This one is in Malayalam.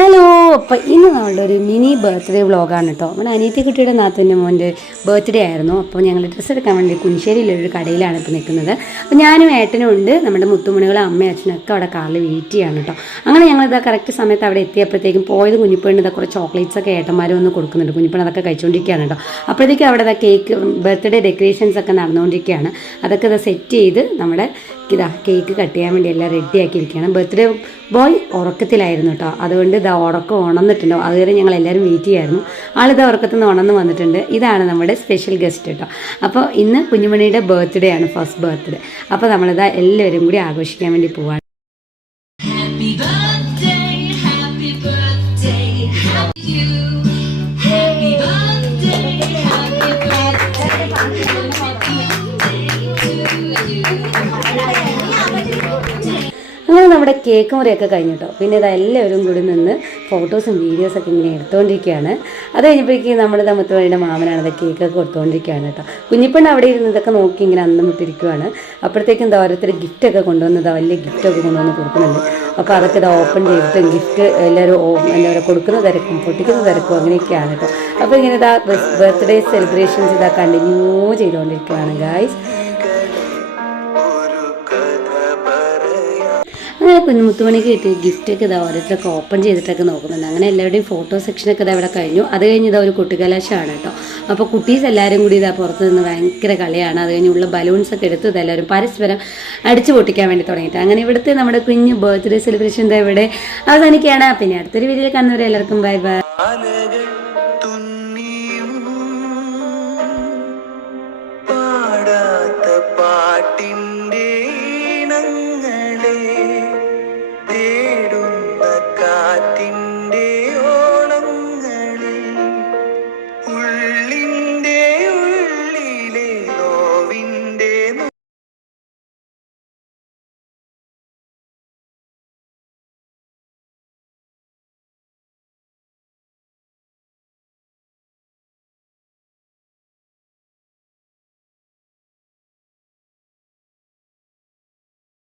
ഹലോ. അപ്പോൾ ഇന്ന് നമ്മളുടെ ഒരു മിനി ബർത്ത്ഡേ വ്ളോഗാണ് കേട്ടോ. നമ്മുടെ അനിയത്തി കുട്ടിയുടെ നാത്തൂൻ്റെ മോൻ്റെ ബർത്ത്ഡേ ആയിരുന്നു. അപ്പോൾ ഞങ്ങൾ ഡ്രസ്സ് എടുക്കാൻ വേണ്ടി കുനിശ്ശേരിയിലൊരു കടയിലാണ് ഇപ്പോൾ നിൽക്കുന്നത്. അപ്പോൾ ഞാനും ഏട്ടനും ഉണ്ട്, നമ്മുടെ മുത്തുമണികളും അമ്മയും അച്ഛനൊക്കെ അവിടെ കാറിൽ വെയിറ്റ് ചെയ്യാണ് കേട്ടോ. അങ്ങനെ ഞങ്ങളിതാ കറക്റ്റ് സമയത്ത് അവിടെ എത്തിയപ്പോഴത്തേക്കും പോയത് കുഞ്ഞിപ്പെണ്ണ് ഇതാ കുറേ ചോക്ലേറ്റ്സൊക്കെ ഏട്ടന്മാരും ഒന്ന് കൊടുക്കുന്നുണ്ട്. കുഞ്ഞിപ്പെണ്ണ് അതൊക്കെ കഴിച്ചുകൊണ്ടിരിക്കുകയാണ് കേട്ടോ. അപ്പോഴത്തേക്കും അവിടെ ഇതാ കേക്ക് ബർത്ത്ഡേ ഡെക്കറേഷൻസ് ഒക്കെ നടന്നുകൊണ്ടിരിക്കുകയാണ്. അതൊക്കെ ഇതാ സെറ്റ് ചെയ്ത് നമ്മുടെ ഇതാ കേക്ക് കട്ട് ചെയ്യാൻ വേണ്ടി എല്ലാം റെഡിയാക്കിയിരിക്കുകയാണ്. ബർത്ത്ഡേ ബോയ് ഉറക്കത്തിലായിരുന്നു കേട്ടോ. അതുകൊണ്ട് ഇതാ ഉറക്കം ഉണർന്നിട്ടുണ്ടോ, അതുവരെ ഞങ്ങൾ എല്ലാവരും വെയിറ്റ് ചെയ്യായിരുന്നു. ആളിതാ ഉറക്കത്തിൽ നിന്ന് ഉണർന്ന് വന്നിട്ടുണ്ട്. ഇതാണ് നമ്മുടെ സ്പെഷ്യൽ ഗസ്റ്റ് കേട്ടോ. അപ്പോൾ ഇന്ന് കുഞ്ഞുമണിയുടെ ബർത്ത്ഡേ ആണ്, ഫസ്റ്റ് ബർത്ത്ഡേ. അപ്പോൾ നമ്മളിതാ എല്ലാവരും കൂടി ആഘോഷിക്കാൻ വേണ്ടി പോവാണ്. അങ്ങനെ നമ്മുടെ കേക്ക് മുറിയൊക്കെ കഴിഞ്ഞിട്ടോ. പിന്നെ ഇത് എല്ലാവരും കൂടി നിന്ന് ഫോട്ടോസും വീഡിയോസൊക്കെ ഇങ്ങനെ എടുത്തുകൊണ്ടിരിക്കുകയാണ്. അത് കഴിഞ്ഞപ്പോഴേക്കും നമ്മുടെ മുത്തുമണിയുടെ മാമനാണ് ഇത് കേക്കൊക്കെ കൊടുത്തുകൊണ്ടിരിക്കുകയാണ് കേട്ടോ. കുഞ്ഞിപ്പെണ്ണ് അവിടെ ഇരുന്ന് ഇതൊക്കെ നോക്കി ഇങ്ങനെ അന്നം വിട്ടിരിക്കുകയാണ്. അപ്പോഴത്തേക്കും എന്താ ഓരോരുത്തർ ഗിഫ്റ്റൊക്കെ കൊണ്ടുവന്നത്, വലിയ ഗിഫ്റ്റൊക്കെ കൊണ്ടുവന്ന് കൊടുക്കുന്നുണ്ട്. അപ്പോൾ അതൊക്കെ ഇത് ഓപ്പൺ ചെയ്തിട്ട് ഗിഫ്റ്റ് എല്ലാവരും എന്താ പറയുക കൊടുക്കുന്ന തിരക്കും പൊട്ടിക്കുന്ന തിരക്കും അങ്ങനെയൊക്കെയാണ് കേട്ടോ. അപ്പോൾ ഇങ്ങനെ ഇതാ ബർത്ത്ഡേ സെലിബ്രേഷൻസ് ഇതാ കണ്ടിന്യൂ ചെയ്തുകൊണ്ടിരിക്കുകയാണ് ഗായ്സ്. അങ്ങനെ കുഞ്ഞുമുത്തുമണിക്ക് കിട്ടിയ ഗിഫ്റ്റൊക്കെ ഇതാ ഓരോരുത്തരൊക്കെ ഓപ്പൺ ചെയ്തിട്ടൊക്കെ നോക്കുന്നുണ്ട്. അങ്ങനെ എല്ലാവരുടെയും ഫോട്ടോ സെക്ഷനൊക്കെ ഇതാ ഇവിടെ കഴിഞ്ഞു. അത് കഴിഞ്ഞ് ഇതാ ഒരു കുട്ടിക്കലാശമാണ് കേട്ടോ. അപ്പോൾ കുട്ടീസ് എല്ലാവരും കൂടി ഇതാ പുറത്ത് നിന്ന് ഭയങ്കര കളിയാണ്. അത് കഴിഞ്ഞുള്ള ബലൂൺസൊക്കെ എടുത്ത് ഇതെല്ലാവരും പരസ്പരം അടിച്ചു പൊട്ടിക്കാൻ വേണ്ടി തുടങ്ങിയിട്ട് അങ്ങനെ ഇവിടുത്തെ നമ്മുടെ കുഞ്ഞ് ബർത്ത്ഡേ സെലിബ്രേഷൻ ഇതാ ഇവിടെ അവസാനിക്കുകയാണ്. പിന്നെ അടുത്തൊരു വീഡിയോയിൽ കാണുന്നവരെ എല്ലാവർക്കും ബൈ ബൈ.